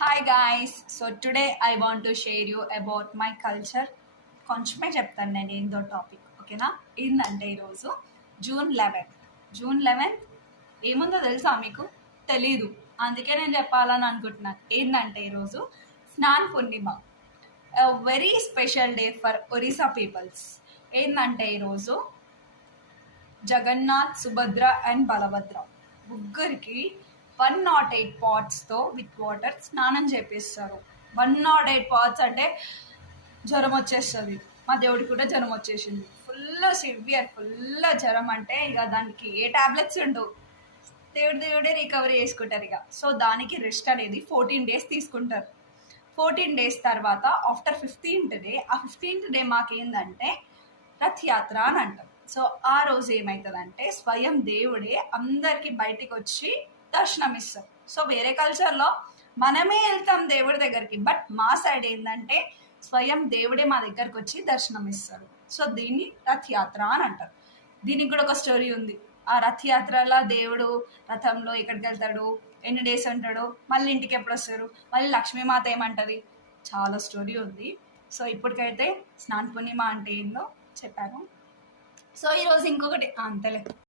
Hi guys. So today I want to share you about my culture. కొంచెమే చెప్తాను నేను ఏందో టాపిక్, ఓకేనా? ఏంటంటే ఈరోజు జూన్ 11 ఏముందో తెలుసా మీకు? తెలీదు, అందుకే నేను చెప్పాలని అనుకుంటున్నాను. ఏంటంటే ఈరోజు Snana Purnima, very special day for Orissa peoples. ఏంటంటే ఈరోజు జగన్నాథ్, సుభద్ర అండ్ బలభద్ర ముగ్గురికి 108 పాట్స్తో విత్ వాటర్ స్నానం చేపిస్తారు. 108 పాట్స్ అంటే జ్వరం వచ్చేస్తుంది. మా దేవుడికి కూడా జ్వరం వచ్చేసింది, ఫుల్ సివియర్, ఫుల్ జ్వరం. అంటే ఇక దానికి ఏ టాబ్లెట్స్ ఉండవు, దేవుడే రికవరీ చేసుకుంటారు ఇక. సో దానికి రెస్ట్ అనేది 14 days తీసుకుంటారు. 14 days తర్వాత ఆఫ్టర్ 15th డే, ఆ 15th డే మాకేందంటే రథయాత్ర అని అంటాం. సో ఆ రోజు ఏమవుతుందంటే స్వయం దేవుడే అందరికి బయటికి వచ్చి దర్శనం ఇస్తాం. సో వేరే కల్చర్లో మనమే వెళ్తాం దేవుడి దగ్గరికి, బట్ మా సైడ్ ఏంటంటే స్వయం దేవుడే మా దగ్గరకు వచ్చి దర్శనం ఇస్తారు. సో దీన్ని రథయాత్ర అని అంటారు. దీనికి కూడా ఒక స్టోరీ ఉంది. ఆ రథయాత్రలో దేవుడు రథంలో ఎక్కడికి వెళ్తాడు, ఎన్ని డేస్ ఉంటాడు, మళ్ళీ ఇంటికి ఎప్పుడు వస్తారు, మళ్ళీ లక్ష్మీమాత ఏమంటది, చాలా స్టోరీ ఉంది. సో ఇప్పటికైతే స్నాన్ పూర్ణిమ అంటే ఏందో చెప్పాను. సో ఈరోజు ఇంకొకటి అంతలే.